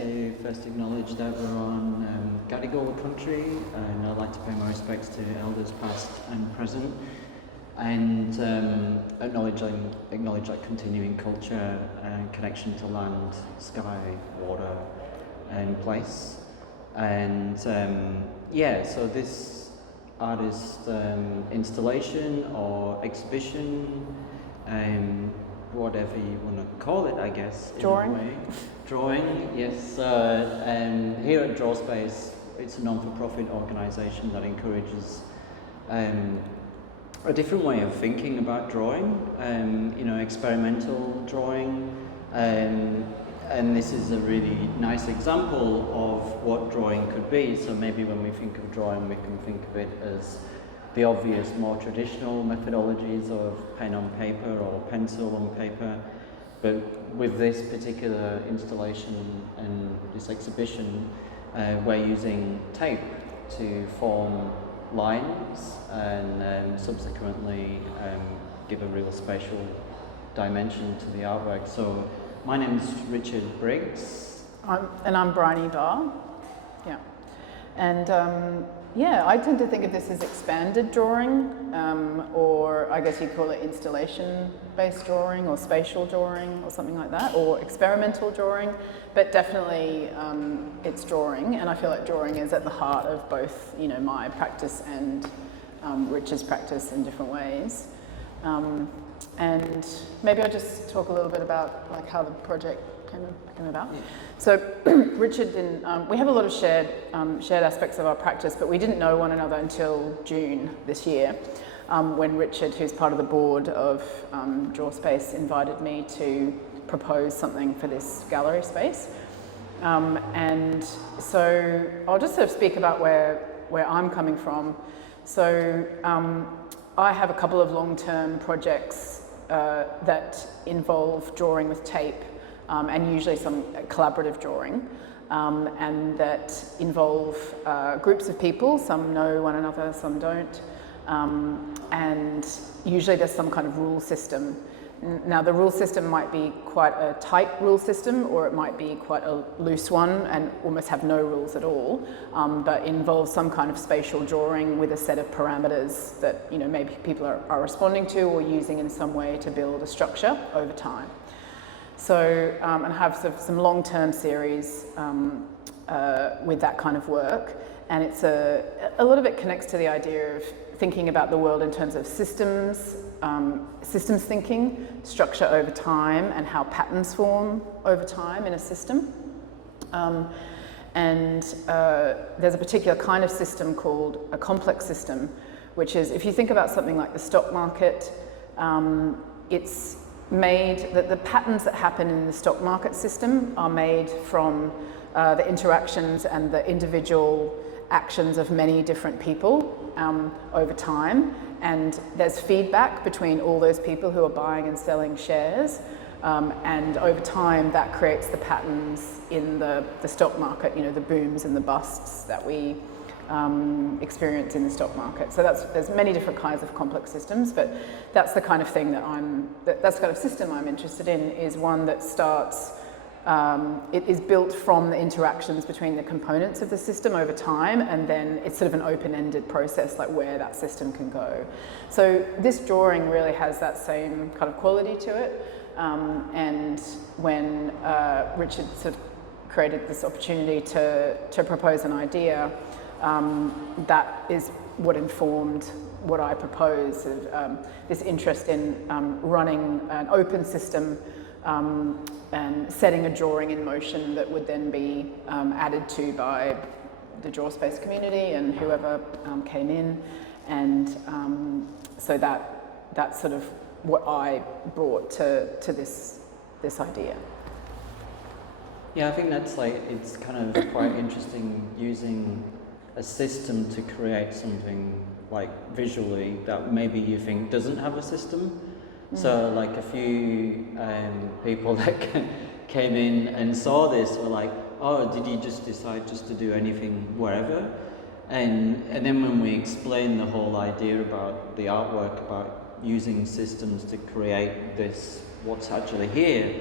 to first acknowledge that we're on Gadigal country, and I'd like to pay my respects to elders past and present, and acknowledge like continuing culture and connection to land, sky, water, and place. And yeah, so this artist installation or exhibition, whatever you want to call it, I guess. Drawing. In a way. Drawing, yes. Here at Drawspace, it's a non-for-profit organisation that encourages a different way of thinking about drawing, you know, experimental drawing. And this is a really nice example of what drawing could be. So maybe when we think of drawing, we can think of it as the obvious, more traditional methodologies of pen on paper or pencil on paper. But with this particular installation and this exhibition, we're using tape to form lines and subsequently give a real spatial dimension to the artwork. So my name is Richard Briggs. I'm Briony Barr. Yeah. And yeah, I tend to think of this as expanded drawing, or I guess you'd call it installation-based drawing or spatial drawing or something like that, or experimental drawing, but definitely it's drawing, and I feel like drawing is at the heart of both, you know, my practice and Richard's practice in different ways. And maybe I'll just talk a little bit about like how the project came about. Yeah. So Richard didn't, we have a lot of shared aspects of our practice, but we didn't know one another until June this year, when Richard, who's part of the board of Drawspace, invited me to propose something for this gallery space. And so I'll just sort of speak about where I'm coming from. So I have a couple of long-term projects that involve drawing with tape, and usually some collaborative drawing, and that involve groups of people. Some know one another, some don't, and usually there's some kind of rule system. Now the rule system might be quite a tight rule system, or it might be quite a loose one and almost have no rules at all, but involves some kind of spatial drawing with a set of parameters that, you know, maybe people are responding to or using in some way to build a structure over time. So, and have sort of some long-term series with that kind of work, and it's a lot of it connects to the idea of thinking about the world in terms of systems, systems thinking, structure over time, and how patterns form over time in a system. And there's a particular kind of system called a complex system, which is, if you think about something like the stock market, it's made that the patterns that happen in the stock market system are made from the interactions and the individual actions of many different people over time, and there's feedback between all those people who are buying and selling shares, and over time that creates the patterns in the stock market, you know, the booms and the busts that we experience in the stock market. So there's many different kinds of complex systems, but that's the kind of thing that's the kind of system I'm interested in, is one that starts, it is built from the interactions between the components of the system over time, and then it's sort of an open-ended process, like where that system can go. So this drawing really has that same kind of quality to it, and when Richard sort of created this opportunity to propose an idea, that is what informed what I propose, this interest in running an open system and setting a drawing in motion that would then be added to by the Drawspace community and whoever came in, and so that's sort of what I brought to this idea. Yeah, I think that's like, it's kind of quite interesting using a system to create something like visually that maybe you think doesn't have a system. So like a few people that came in and saw this were like, oh, did you just decide just to do anything wherever? And then when we explained the whole idea about the artwork, about using systems to create this, what's actually here,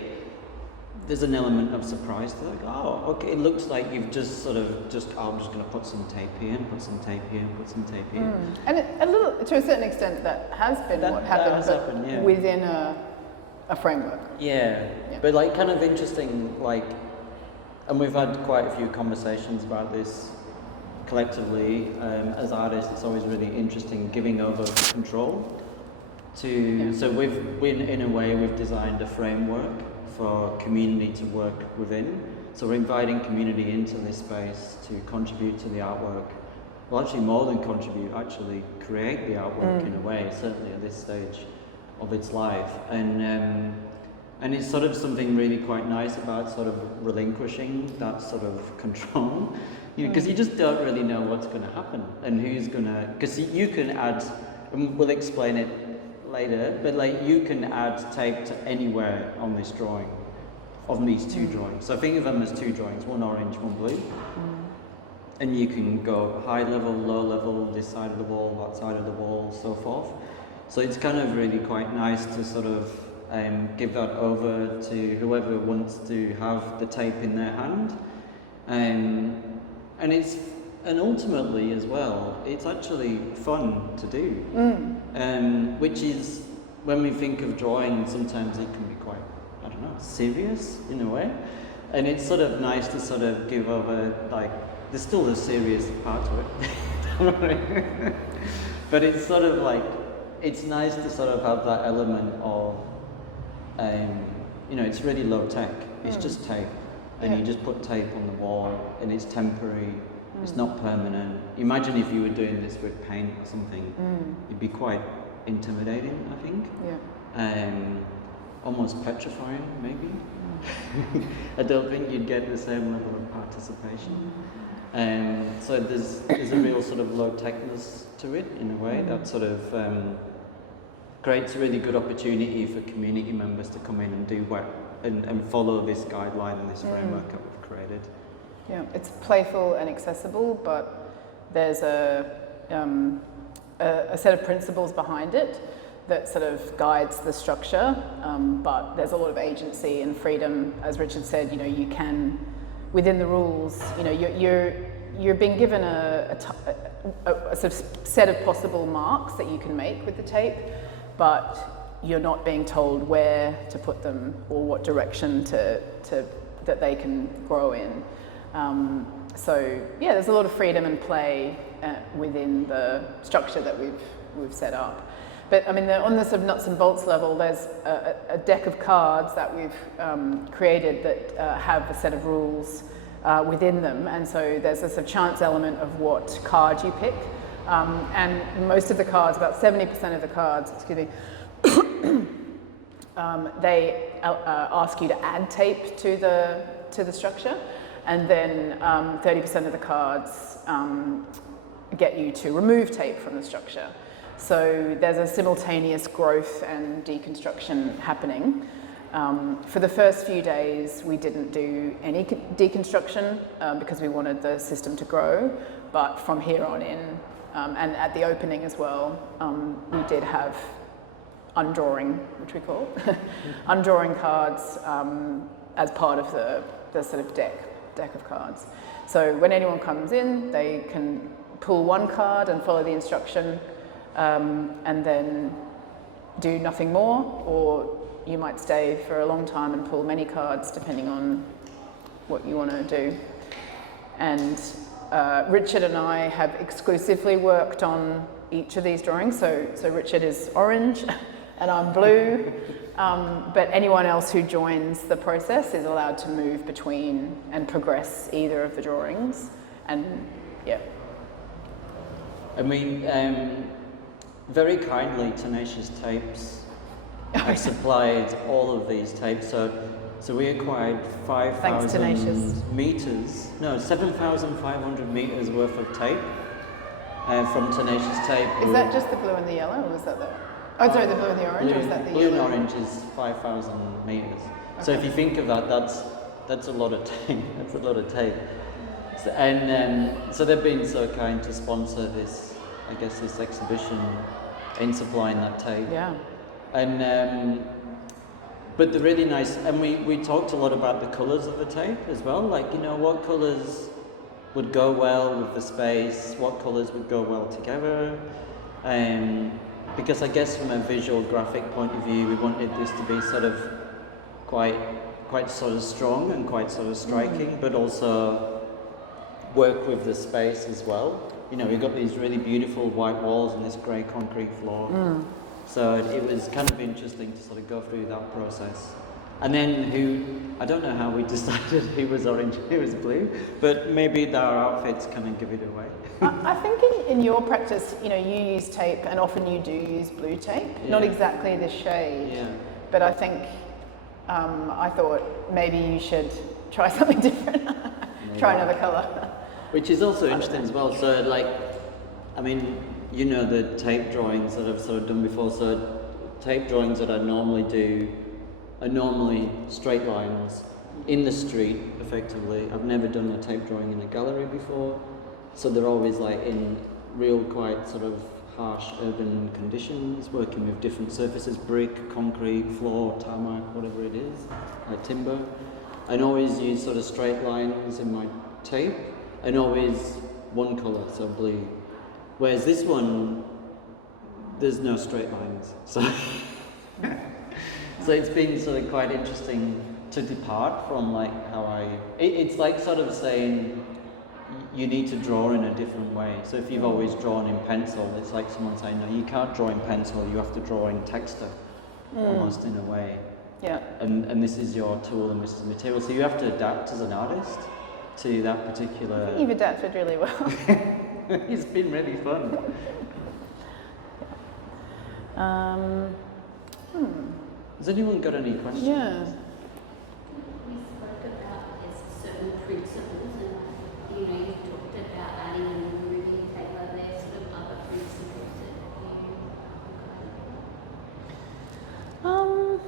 there's an element of surprise to like, oh, okay, it looks like you've just sort of I'm just going to put some tape here, and put some tape here, and put some tape here. And a little, to a certain extent, that has been what happened, but within a framework. Yeah, but like kind of interesting, like, and we've had quite a few conversations about this collectively as artists. It's always really interesting giving over control to. So in a way, we've designed a framework for community to work within. So we're inviting community into this space to contribute to the artwork. Well, actually more than contribute, actually create the artwork in a way, certainly at this stage of its life. And it's sort of something really quite nice about sort of relinquishing that sort of control, because you just don't really know what's going to happen and who's going to, because you can add, and we'll explain it later, but like you can add tape to anywhere on this drawing, on these two drawings. So think of them as two drawings, one orange, one blue. And you can go high level, low level, this side of the wall, that side of the wall, so forth. So it's kind of really quite nice to sort of give that over to whoever wants to have the tape in their hand. And ultimately as well, it's actually fun to do. Which is, when we think of drawing, sometimes it can be quite, I don't know, serious in a way. And it's sort of nice to sort of give over, like, there's still a serious part to it. But it's sort of like, it's nice to sort of have that element of, it's really low tech. It's just tape. And you just put tape on the wall, and it's temporary. It's not permanent. Imagine if you were doing this with paint or something. It'd be quite intimidating, I think. Almost petrifying, maybe. I don't think you'd get the same level of participation. So there's a real sort of low techness to it in a way that sort of creates a really good opportunity for community members to come in and do work and follow this guideline and this framework that we've created. Yeah, it's playful and accessible, but there's a set of principles behind it that sort of guides the structure, but there's a lot of agency and freedom. As Richard said, you can, within the rules, you're being given a sort of set of possible marks that you can make with the tape, but you're not being told where to put them or what direction that they can grow in. So yeah, there's a lot of freedom and play within the structure that we've set up. But I mean, on the sort of nuts and bolts level, there's a deck of cards that we've created that have a set of rules within them, and so there's a sort of chance element of what card you pick. And most of the cards, about 70% of the cards, they ask you to add tape to the structure, and then 30% of the cards get you to remove tape from the structure. So there's a simultaneous growth and deconstruction happening. For the first few days, we didn't do any deconstruction because we wanted the system to grow, but from here on in, and at the opening as well, we did have undrawing, which we call undrawing cards as part of the sort of deck of cards. So when anyone comes in, they can pull one card and follow the instruction, and then do nothing more, or you might stay for a long time and pull many cards depending on what you want to do. And Richard and I have exclusively worked on each of these drawings. So Richard is orange and I'm blue, but anyone else who joins the process is allowed to move between and progress either of the drawings. And yeah. I mean, very kindly, Tenacious Tapes have supplied all of these tapes. So we acquired 5,000 meters, no, 7,500 meters worth of tape from Tenacious Tape. Is that just the blue and the yellow, or was that the? Oh, sorry, the blue and the orange, or is that the blue yellow? and orange is 5,000 meters. Okay. So if you think of that, that's a lot of tape. That's a lot of tape. So, and so they've been so kind to sponsor this, I guess, this exhibition in supplying that tape. Yeah. And But the really nice, and we talked a lot about the colours of the tape as well, like, you know, what colours would go well with the space, what colours would go well together. Because I guess from a visual graphic point of view, we wanted this to be sort of quite sort of strong and quite sort of striking, but also work with the space as well. You know, we've got these really beautiful white walls and this grey concrete floor. So it was kind of interesting to sort of go through that process. And then I don't know how we decided who was orange, who was blue, but maybe our outfits kind of give it away. I think in your practice, you know, you use tape, and often you do use blue tape. Yeah. Not exactly this shade, Yeah. but I think I thought maybe you should try something different. Try another colour. Which is also interesting as well. So, like, I mean, you know, the tape drawings that I've sort of done before. So, tape drawings that I normally do are normally straight lines in the street, effectively. I've never done a tape drawing in a gallery before, so they're always like in real, quite sort of harsh urban conditions, working with different surfaces, brick, concrete, floor, tarmac, whatever it is, like timber. And always use sort of straight lines in my tape, and always one colour, so blue. Whereas this one, there's no straight lines, so so it's been sort of quite interesting to depart from like how it's like sort of saying you need to draw in a different way. So if you've always drawn in pencil, it's like someone saying, no, you can't draw in pencil, you have to draw in texture, almost in a way. Yeah. And this is your tool and this is the material. So you have to adapt as an artist to that particular... I think you've adapted really well. It's been really fun. Has anyone got any questions? Yeah. We spoke about certain principles, and you know, you talked about adding and removing tape. Are there sort of other principles that you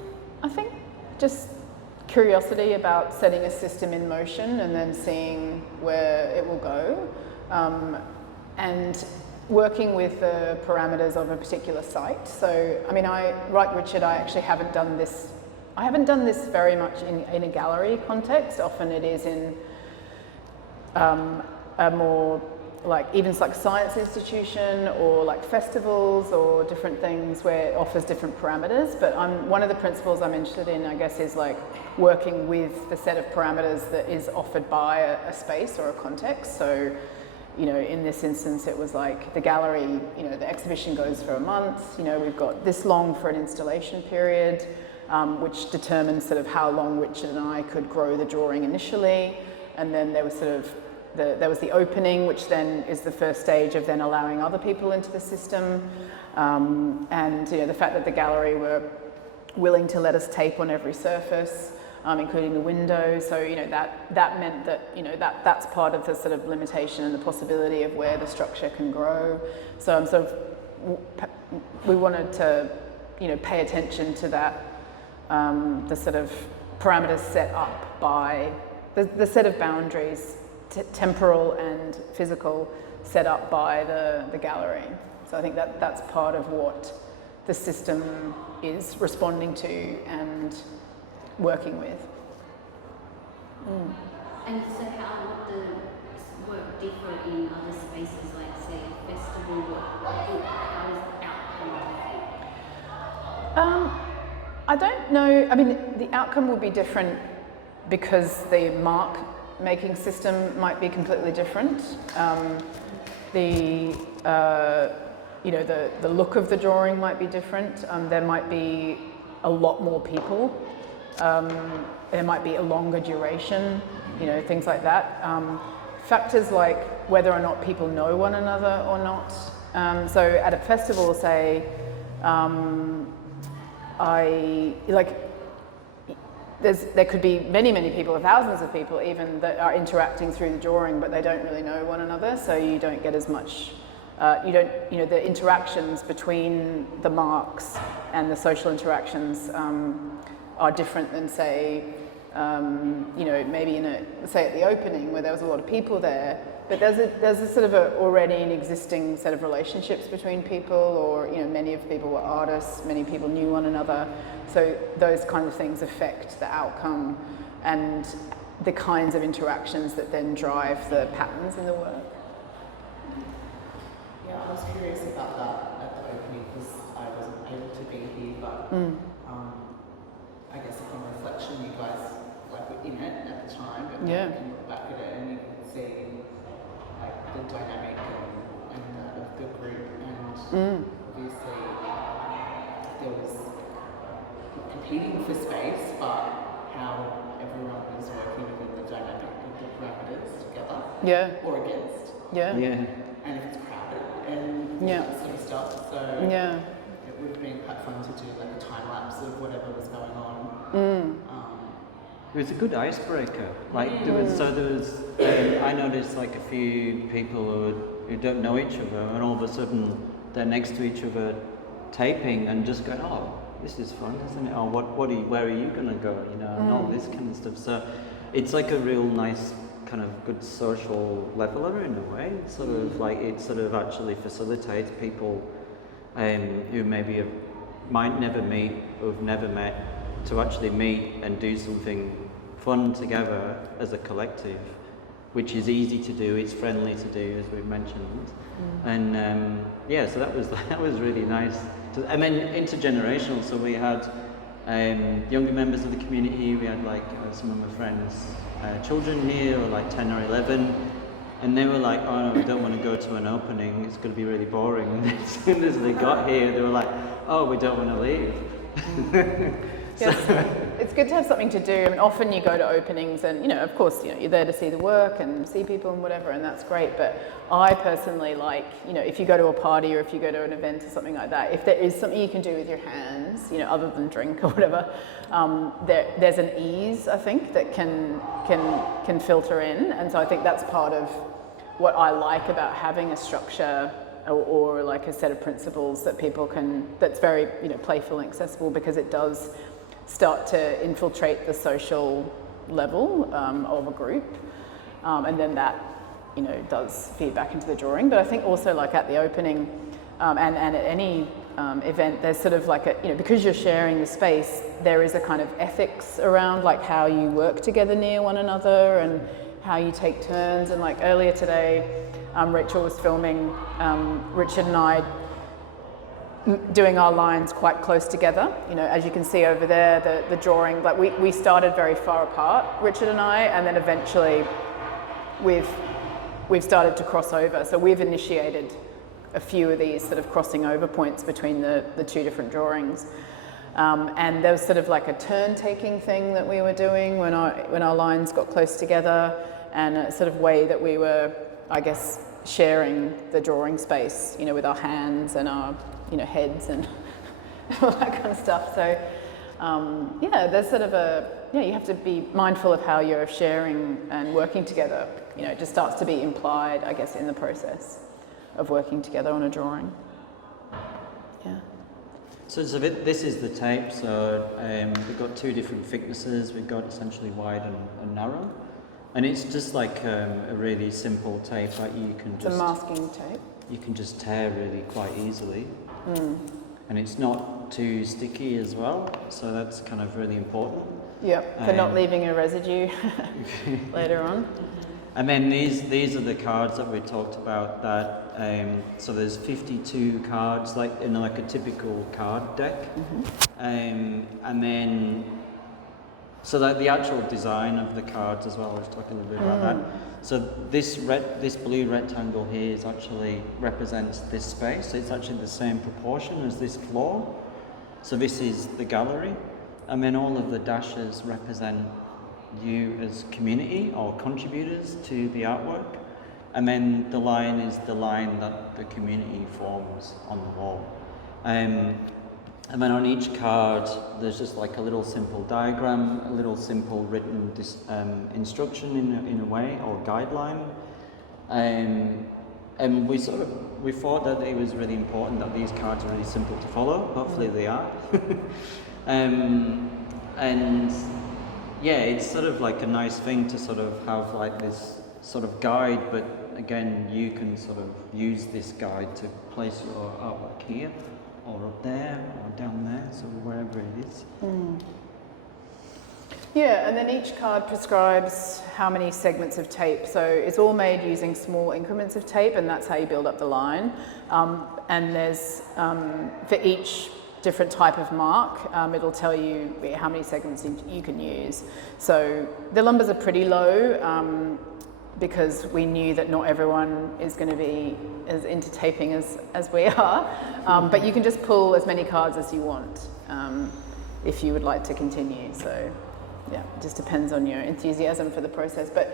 I think just curiosity about setting a system in motion and then seeing where it will go, and working with the parameters of a particular site. So, I mean, like Richard, I actually haven't done this. I haven't done this very much in a gallery context. Often it is in a more like even like science institution or like festivals or different things where it offers different parameters. But one of the principles I'm interested in, I guess, is like working with the set of parameters that is offered by a space or a context. So, you know, in this instance, it was like the gallery, you know, the exhibition goes for a month, you know, we've got this long for an installation period, which determines sort of how long Richard and I could grow the drawing initially. And then there was sort of there was the opening, which then is the first stage of then allowing other people into the system. And, you know, the fact that the gallery were willing to let us tape on every surface, including the window. So, you know, that meant that, you know, that's part of the sort of limitation and the possibility of where the structure can grow. So I'm sort of, we wanted to, you know, pay attention to that, the sort of parameters set up by, the set of boundaries, temporal and physical, set up by the gallery. So I think that's part of what the system is responding to and working with. And so how would the work differ in other spaces, like say a festival? How is the outcome different? I don't know. I mean, the outcome will be different because the mark making system might be completely different. You know, the look of the drawing might be different. There might be a lot more people. There might be a longer duration, you know, things like that. Factors like whether or not people know one another or not. So at a festival, say, there could be many people, thousands of people even, that are interacting through the drawing, but they don't really know one another, so you don't get as much, you know, the interactions between the marks and the social interactions are different than, say, you know, maybe say at the opening where there was a lot of people there, But there's a sort of already an existing set of relationships between people, or many of people were artists, many people knew one another, so those kind of things affect the outcome and the kinds of interactions that then drive the patterns in the work. Yeah, I was curious about that at the opening because I wasn't able to be here, but I guess upon reflection, you guys were in it at the time, but now you can look back at it and you can see the dynamic and that of the group, and obviously there was competing for space, but how everyone was working within the dynamic of the parameters together or against. And if it's crowded and that sort of stuff. So it would have been quite fun to do a time lapse of whatever was going on. It was a good icebreaker. There was I noticed a few people who don't know each other, and all of a sudden they're next to each other taping and just going, oh, this is fun, isn't it? Oh, where are you gonna go? And all this kind of stuff. So it's a real nice kind of good social leveler in a way. It sort of actually facilitates people who maybe might never meet or have never met to actually meet and do something fun together as a collective, which is easy to do, it's friendly to do, as we've mentioned. And so that was really nice. And then intergenerational, so we had younger members of the community, we had some of my friends' children here, or 10 or 11, and they were like, oh no, we don't want to go to an opening, it's going to be really boring. And as soon as they got here, they were like, oh, we don't want to leave. Yes, it's good to have something to do. I mean, often you go to openings and, of course, you're there to see the work and see people and whatever, and that's great. But I personally if you go to a party or if you go to an event or something like that, if there is something you can do with your hands, other than drink or whatever, there's an ease, I think, that can filter in. And so I think that's part of what I like about having a structure or a set of principles that people that's very, playful and accessible, because it does start to infiltrate the social level of a group, and then that does feed back into the drawing. But I think also at the opening and at any event, there's sort of because you're sharing the space, there is a kind of ethics around how you work together near one another and how you take turns. And earlier today, Rachel was filming Richard and I doing our lines quite close together. As you can see over there, the drawing, we started very far apart, Richard and I, and then eventually we've started to cross over. So we've initiated a few of these sort of crossing over points between the two different drawings. And there was sort of a turn-taking thing that we were doing when our lines got close together, and a sort of way that we were, I guess, sharing the drawing space, with our hands and our heads and all that kind of stuff. So there's sort of you have to be mindful of how you're sharing and working together. It just starts to be implied, I guess, in the process of working together on a drawing. So this is the tape. So we've got two different thicknesses. We've got essentially wide and narrow, and it's just a really simple tape that you can just. It's a masking tape. You can just tear really quite easily, and it's not too sticky as well. So that's kind of really important. Yep, for not leaving a residue later on. And then these are the cards that we talked about. That so there's 52 cards, in a typical card deck, and then so that the actual design of the cards as well. I was talking a little bit about that. So this blue rectangle here actually represents this space. It's actually the same proportion as this floor. So this is the gallery, and then all of the dashes represent you as community or contributors to the artwork, and then the line is the line that the community forms on the wall. And then on each card there's just a little simple diagram, a little simple written instruction in a way, or guideline. And we thought that it was really important that these cards are really simple to follow. Hopefully they are. And yeah, it's sort of a nice thing to sort of have this sort of guide, but again, you can sort of use this guide to place your artwork here, or up there, or down there, so wherever it is. Yeah, and then each card prescribes how many segments of tape. So it's all made using small increments of tape, and that's how you build up the line. And there's, for each different type of mark, it'll tell you how many segments you can use. So the numbers are pretty low because we knew that not everyone is going to be as into taping as we are. But you can just pull as many cards as you want if you would like to continue. So yeah, it just depends on your enthusiasm for the process. But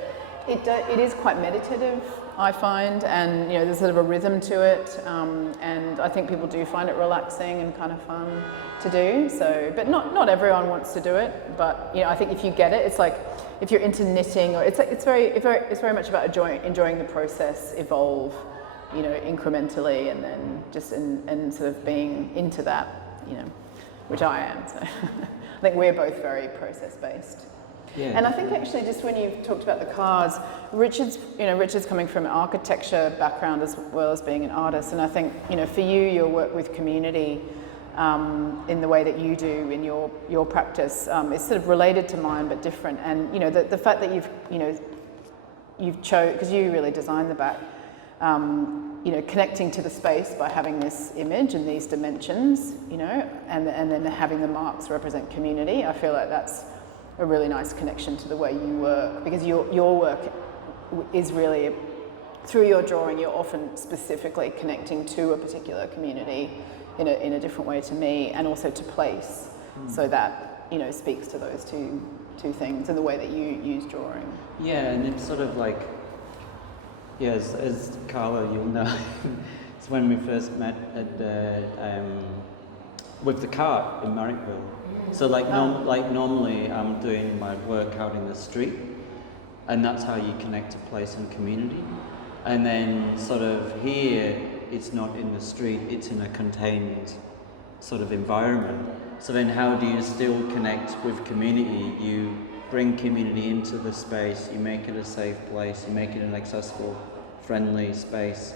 it is quite meditative, I find, and there's sort of a rhythm to it, and I think people do find it relaxing and kind of fun to do. So, but not everyone wants to do it. But I think if you get it, it's like if you're into knitting, or it's very much about enjoying the process, evolve, incrementally, and then just and sort of being into that, which I am. So I think we're both very process-based. Yeah. And I think actually, just when you've talked about the cards, Richard's coming from an architecture background as well as being an artist, and I think for you, your work with community in the way that you do in your practice is sort of related to mine but different. And the fact that you've chose, because you really designed the back, connecting to the space by having this image and these dimensions, and then having the marks represent community. I feel like that's a really nice connection to the way you work, because your work is really, through your drawing, you're often specifically connecting to a particular community in a different way to me, and also to place. So that speaks to those two things and the way that you use drawing. Yeah, and it's sort of like, yeah, as Carla, you'll know, it's when we first met at the with the cart in Marrickville. So like normally I'm doing my work out in the street, and that's how you connect to place and community. And then sort of here, it's not in the street, it's in a contained sort of environment. So then how do you still connect with community? You bring community into the space, you make it a safe place, you make it an accessible, friendly space,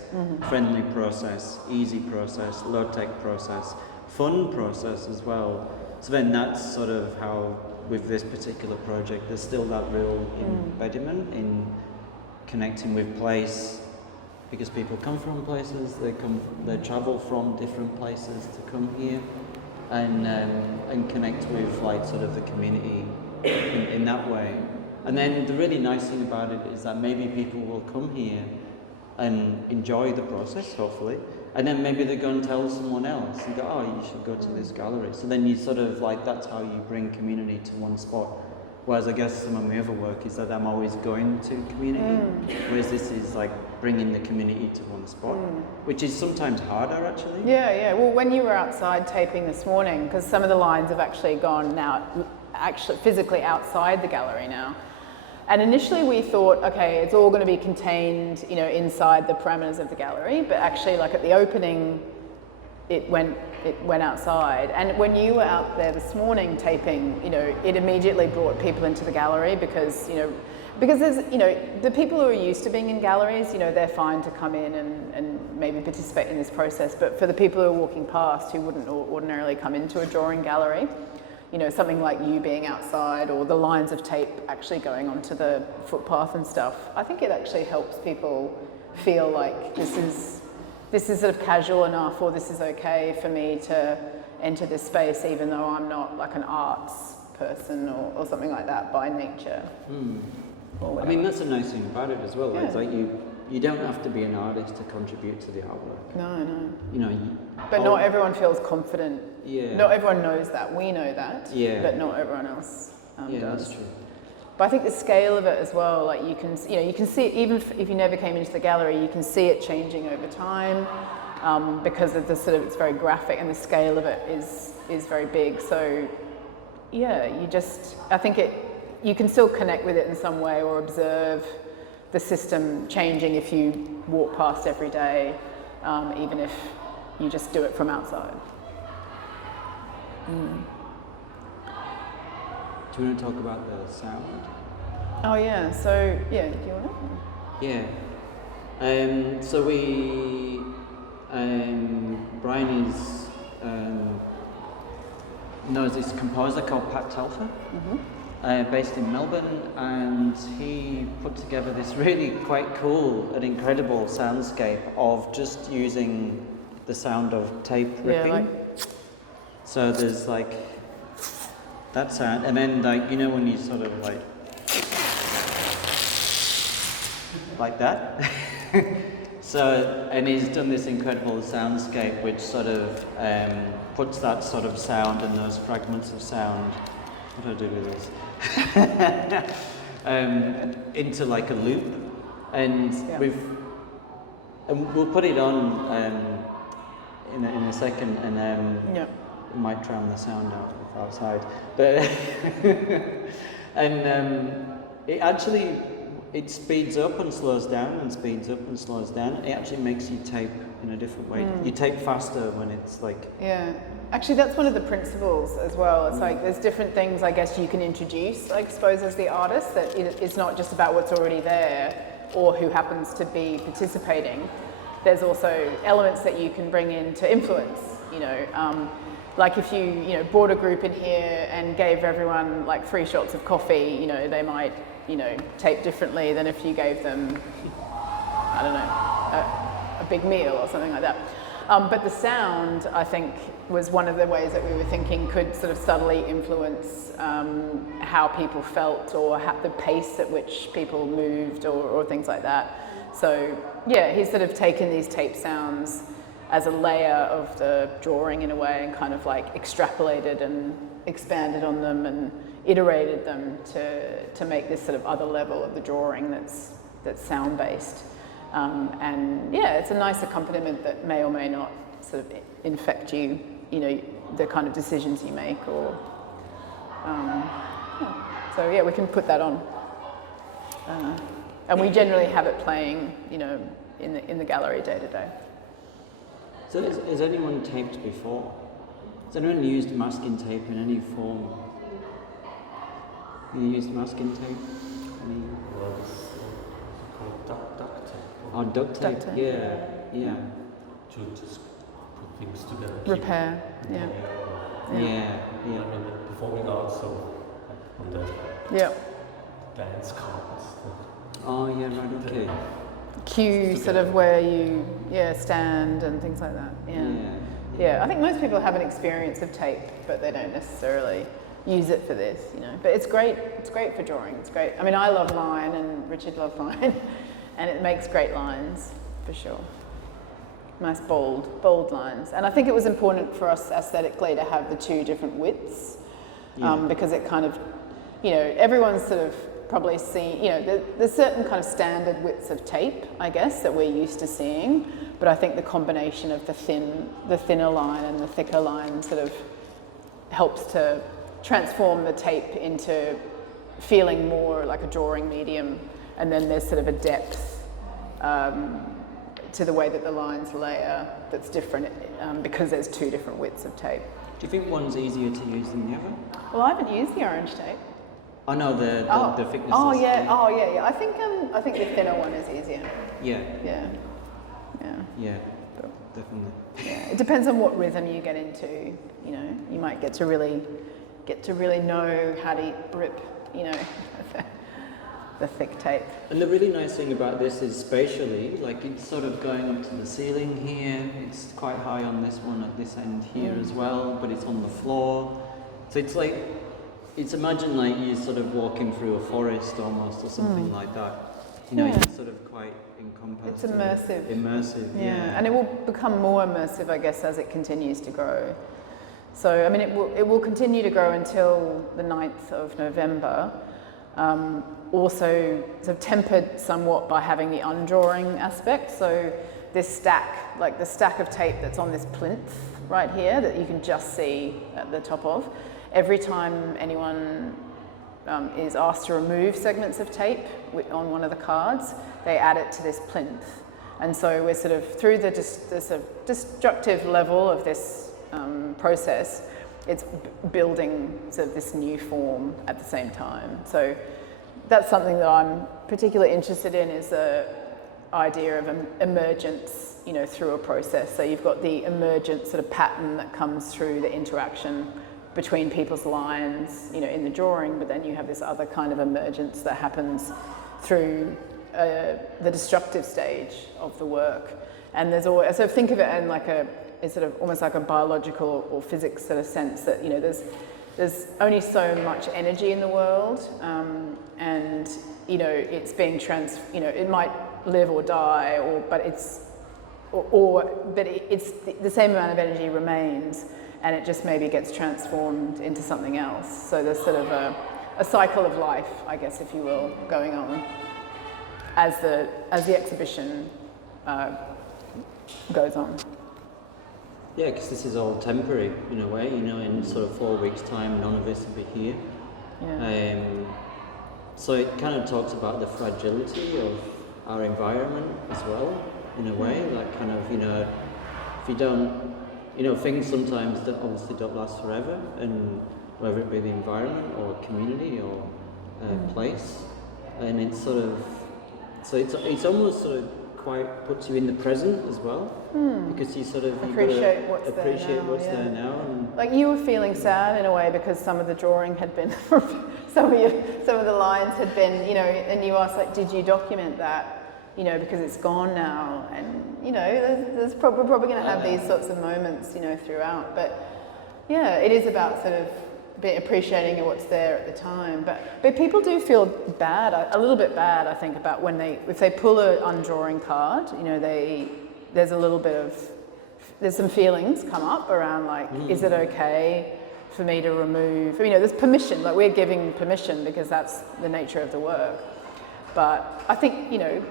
friendly process, easy process, low-tech process, fun process as well. So then that's sort of how, with this particular project, there's still that real embodiment in connecting with place, because people come from places, they travel from different places to come here, and connect with like sort of the community in that way. And then the really nice thing about it is that maybe people will come here and enjoy the process, hopefully, and then maybe they go and tell someone else and go, oh, you should go to this gallery. So then you sort of like, that's how you bring community to one spot. Whereas I guess some of my other work is that I'm always going to community, whereas this is like bringing the community to one spot, which is sometimes harder actually. Yeah. Well, when you were outside taping this morning, because some of the lines have actually gone now, actually physically outside the gallery now. And initially we thought, okay, it's all going to be contained, inside the parameters of the gallery, but actually like at the opening, it went outside. And when you were out there this morning taping, it immediately brought people into the gallery because there's, the people who are used to being in galleries, they're fine to come in and maybe participate in this process. But for the people who are walking past who wouldn't ordinarily come into a drawing gallery, something like you being outside or the lines of tape actually going onto the footpath and stuff, I think it actually helps people feel like this is sort of casual enough, or this is okay for me to enter this space even though I'm not like an arts person or something like that by nature. I mean, that's a nice thing about it as well. Yeah. It's like you don't have to be an artist to contribute to the artwork. No. But not everyone feels confident. Yeah. Not everyone knows that. We know that. Yeah. But not everyone else does. That's true. But I think the scale of it as well, like you can see it, even if you never came into the gallery, you can see it changing over time because of the sort of, it's very graphic and the scale of it is very big. So yeah, I think you can still connect with it in some way or observe the system changing if you walk past every day, even if you just do it from outside. Do you want to talk about the sound? Oh yeah, so yeah, do you want to? Yeah. So Briony's knows this composer called Pat Telfer, based in Melbourne, and he put together this really quite cool and incredible soundscape of just using the sound of tape ripping. like... So there's like that sound, and then like, you know, when you sort of like that. So, and he's done this incredible soundscape which sort of puts that sort of sound and those fragments of sound, what do I do with this? Into like a loop, and we'll put it on in a second, and it might drown the sound out of outside, but and it actually. It speeds up and slows down and speeds up and slows down. It actually makes you tape in a different way. You tape faster when it's like... Yeah. Actually, that's one of the principles as well. It's like there's different things, I guess, you can introduce, I suppose, as the artist, that it's not just about what's already there or who happens to be participating. There's also elements that you can bring in to influence, you know. Like if you brought a group in here and gave everyone like 3 shots of coffee, you know, they might... tape differently than if you gave them, I don't know, a big meal or something like that. But the sound, I think, was one of the ways that we were thinking could sort of subtly influence how people felt or the pace at which people moved or things like that. So yeah, he's sort of taken these tape sounds as a layer of the drawing in a way and kind of like extrapolated and expanded on them and iterated them to make this sort of other level of the drawing that's sound based, and yeah, it's a nice accompaniment that may or may not sort of infect you, the kind of decisions you make, or so yeah, we can put that on, and we generally have it playing, in the gallery day to day. So has anyone taped before? Has anyone used masking tape in any form? You used masking tape? Well, it's called duct tape. Oh, duct tape. Duct tape. Yeah. To just put things together. Repair, Yeah. I mean, the performing arts, so on the dance cards. Oh, yeah, right, okay. Cue sort of where you stand and things like that. Yeah. I think most people have an experience of tape, but they don't necessarily use it for this, But it's great. It's great for drawing. It's great. I mean, I love line, and Richard loves line, and it makes great lines for sure. Nice bold lines. And I think it was important for us aesthetically to have the 2 different widths, because it kind of, everyone's sort of probably seen, there's certain kind of standard widths of tape, I guess, that we're used to seeing. But I think the combination of the thinner line and the thicker line sort of helps to transform the tape into feeling more like a drawing medium, and then there's sort of a depth to the way that the lines layer that's different because there's 2 different widths of tape. Do you think one's easier to use than the other? Well, I haven't used the orange tape. Oh no, the thickness. Oh yeah. I think the thinner one is easier. Yeah, definitely. Yeah, it depends on what rhythm you get into. You might get to really know how to rip, the thick tape. And the really nice thing about this is spatially, like it's sort of going up to the ceiling here. It's quite high on this one at this end here as well, but it's on the floor. So it's like, imagine like you're sort of walking through a forest almost, or something like that. It's sort of quite encompassed. It's immersive. Yeah. And it will become more immersive, I guess, as it continues to grow. So, I mean, it will continue to grow until the 9th of November. Also sort of tempered somewhat by having the undrawing aspect. So this stack, like the stack of tape that's on this plinth right here that you can just see at the top of, every time anyone is asked to remove segments of tape on one of the cards, they add it to this plinth. And so we're sort of through the sort of destructive level of this process, it's building sort of this new form at the same time. So that's something that I'm particularly interested in, is idea of emergence, you know, through a process. So you've got the emergent sort of pattern that comes through the interaction between people's lines, you know, in the drawing, but then you have this other kind of emergence that happens through the destructive stage of the work. And there's always, so think of it in like it's sort of almost like a biological or physics sort of sense that, you know, there's only so much energy in the world, and, you know, it's being you know, it might live or die, but it's the same amount of energy remains, and it just maybe gets transformed into something else. So there's sort of a cycle of life, I guess, if you will, going on as the exhibition goes on. Yeah, because this is all temporary in a way, you know, in sort of 4 weeks' time, none of this will be here. Yeah. So it kind of talks about the fragility of our environment as well, in a way, like kind of, you know, if you don't, you know, things sometimes that obviously don't last forever, and whether it be the environment or community or place, and it's sort of, so it's almost sort of quite puts you in the present as well, because you sort of appreciate what's there now. And like you were feeling sad in a way because some of the drawing had been, some of the lines had been, you know, and you asked like, did you document that? You know, because it's gone now, and you know, we're probably going to have these sorts of moments, you know, throughout. But yeah, it is about sort of appreciating what's there at the time. But people do feel bad, a little bit bad, I think, about if they pull an undrawing card. You know, there's a little bit of, there's some feelings come up around like, is it okay for me to remove? You know, there's permission. Like we're giving permission because that's the nature of the work. But I think, you know,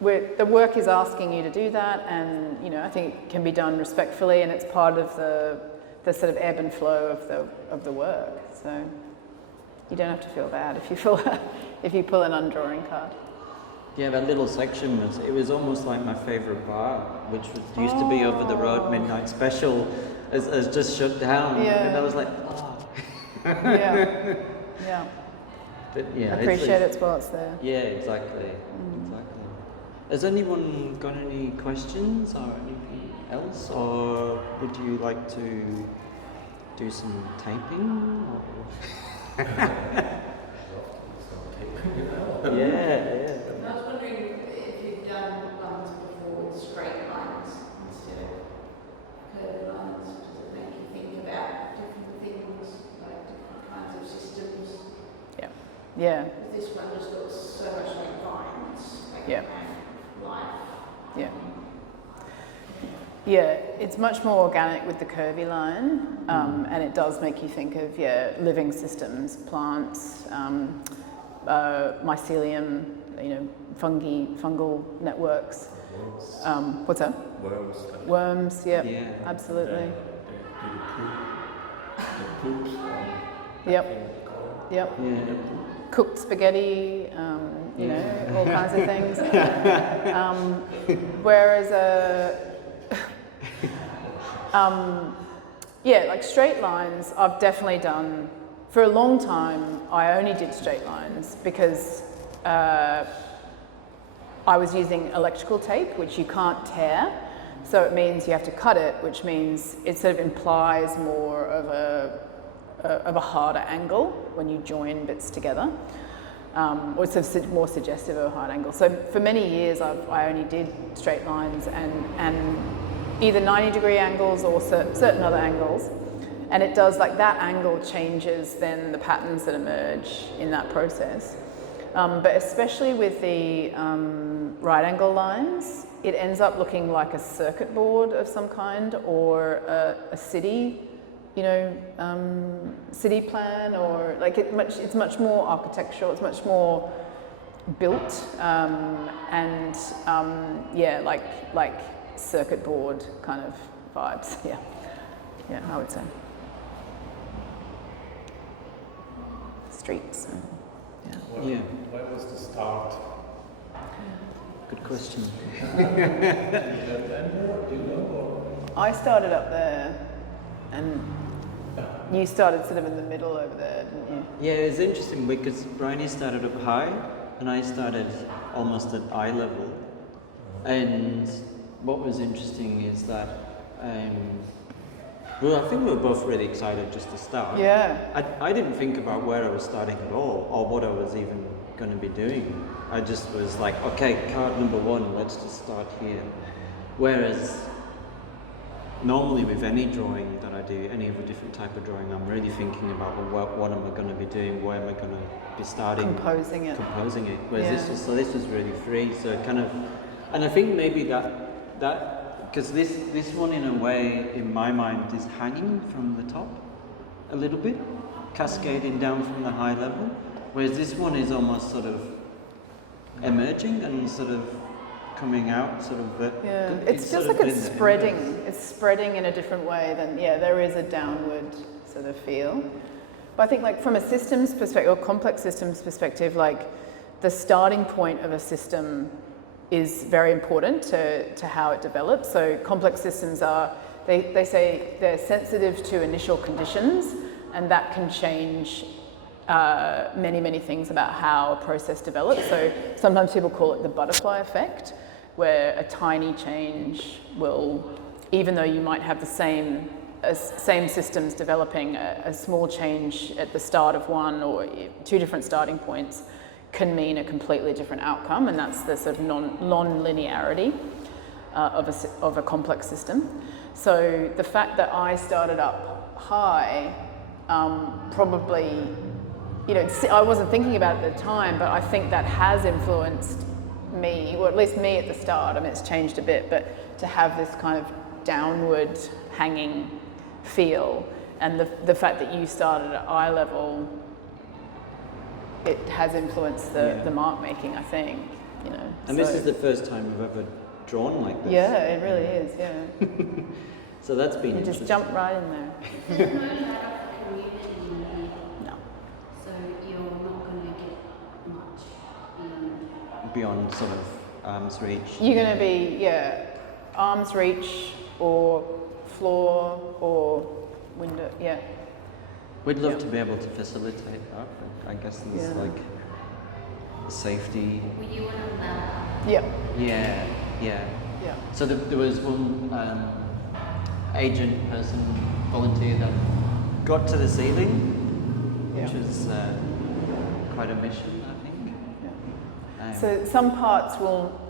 the work is asking you to do that, and you know, I think it can be done respectfully, and it's part of the sort of ebb and flow of the work. So you don't have to feel bad if you pull an undrawing card. yeah, that little section was almost like my favourite bar, which used to be over the road midnight special, has just shut down, and I was like, oh. Yeah. Yeah. But yeah, Appreciate it while it's there. Yeah, exactly. Has anyone got any questions or anything else, or would you like to do some taping? Yeah. I was wondering if you've done ones before with straight lines instead of curved lines. Does it make you think about different things, like different kinds of systems? Yeah. This one just looks so much like vines, like Yeah. life. Yeah. Yeah, it's much more organic with the curvy line, and it does make you think of living systems, plants, mycelium, you know, fungal networks. What's that? Worms. Worms. Yeah. Absolutely. The poops. Yep. Yeah. Cooked spaghetti, you know, all kinds of things. Whereas like straight lines, I've definitely done. For a long time, I only did straight lines because I was using electrical tape, which you can't tear. So it means you have to cut it, which means it sort of implies more of a harder angle when you join bits together, or it's more suggestive of a hard angle. So for many years, I only did straight lines and either 90-degree angles or certain other angles, and it does, like, that angle changes then the patterns that emerge in that process. But especially with the right angle lines, it ends up looking like a circuit board of some kind, or a city, you know, city plan, or like it's much more architectural, it's much more built, and like circuit board kind of vibes. Yeah, I would say. Streets. Yeah. Where was the start? Good question. I started up there, and you started sort of in the middle over there, didn't you? Yeah, it's interesting because Briony started up high and I started almost at eye level. And what was interesting is that, well, I think we were both really excited just to start. Yeah. I didn't think about where I was starting at all, or what I was even going to be doing. I just was like, okay, card number 1, let's just start here. Whereas normally with any drawing that I do, any of a different type of drawing, I'm really thinking about, well, what am I going to be doing? Where am I going to be starting? Composing it. Whereas this was really free. So it kind of, and I think maybe that because this one in a way, in my mind, is hanging from the top a little bit, cascading down from the high level. Whereas this one is almost sort of emerging and sort of coming out, sort of. Yeah, it feels like it's spreading. It's spreading in a different way than, there is a downward sort of feel. But I think, like, from a systems perspective, or complex systems perspective, like, the starting point of a system is very important to how it develops. So complex systems are, they say they're sensitive to initial conditions, and that can change many, many things about how a process develops. So sometimes people call it the butterfly effect, where a tiny change will, even though you might have the same systems developing, a small change at the start of one or 2 different starting points can mean a completely different outcome, and that's the sort of non-linearity of a complex system. So the fact that I started up high, probably, I wasn't thinking about it at the time, but I think that has influenced me, or at least me at the start. I mean, it's changed a bit, but to have this kind of downward hanging feel, and the fact that you started at eye level, it has influenced the mark making, I think, And this is the first time I've ever drawn like this. Yeah, it really is, yeah. So that's been You just jump right in there. There's no lack of community in here, No. so you're not going to get much beyond sort of arm's reach. You're going to be, arm's reach or floor or window, We'd love to be able to facilitate that, but I guess there's like safety. Were you on a ladder? Yeah. Yeah. Yeah. So there was one agent person, volunteer that got to the ceiling, which was quite a mission, I think. Yeah. So some parts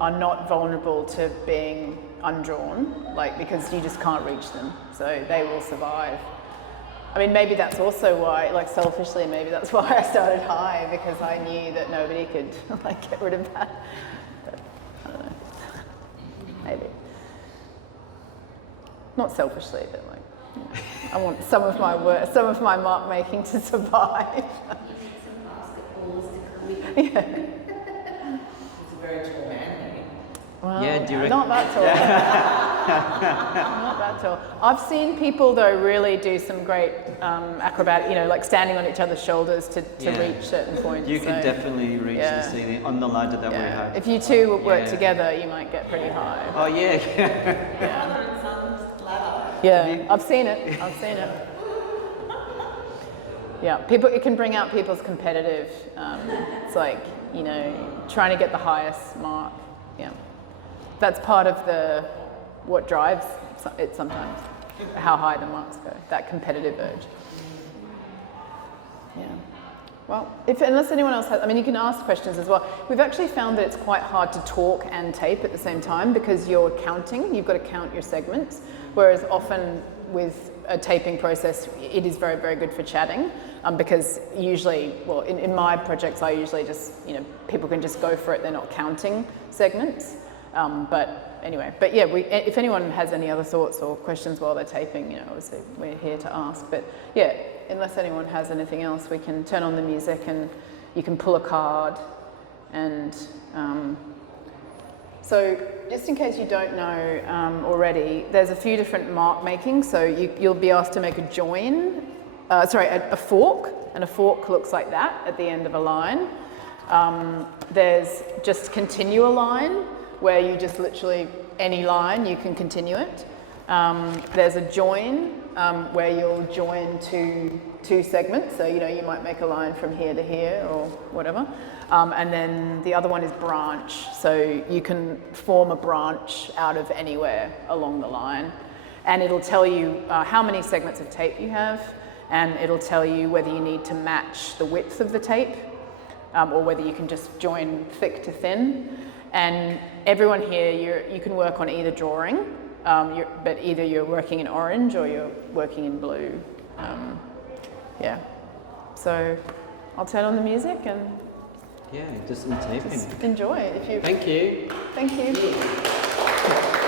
are not vulnerable to being undrawn, like, because you just can't reach them, so they will survive. I mean, maybe that's also why, like, selfishly, maybe that's why I started high, because I knew that nobody could like get rid of that. But I don't know. Maybe. Not selfishly, but like, I want some of my work, some of my mark making to survive. You need some basketballs to come in. It's a very tall man here. Well, Yeah, do you not that tall. Not that tall. I've seen people though really do some great acrobatic, like standing on each other's shoulders to reach certain points. You could so, definitely reach the ceiling on the ladder that we have. If you two work together, you might get pretty high. Oh yeah. Father and son's ladder. Yeah, I've seen it. Yeah, it can bring out people's competitive. It's like, trying to get the highest mark. Yeah, that's part of what drives it sometimes. How high the marks go. That competitive urge. Yeah. Well, unless anyone else has, you can ask questions as well. We've actually found that it's quite hard to talk and tape at the same time because you're counting. You've got to count your segments. Whereas often with a taping process, it is very, very good for chatting because usually, in my projects, I usually just, people can just go for it. They're not counting segments. But if anyone has any other thoughts or questions while they're taping, obviously we're here to ask. But yeah, unless anyone has anything else, we can turn on the music and you can pull a card. And so just in case you don't know already, there's a few different mark making. So you'll be asked to make a join, a fork, and a fork looks like that at the end of a line. There's just continue a line, where you just literally, any line, you can continue it. There's a join, where you'll join two 2 segments. So, you know, you might make a line from here to here or whatever. And then the other one is branch. So you can form a branch out of anywhere along the line. And it'll tell you how many segments of tape you have, and it'll tell you whether you need to match the width of the tape or whether you can just join thick to thin. And everyone here, you can work on either drawing, but either you're working in orange or you're working in blue. Yeah. So I'll turn on the music and yeah, do some taping. just enjoy it. Thank you. Thank you.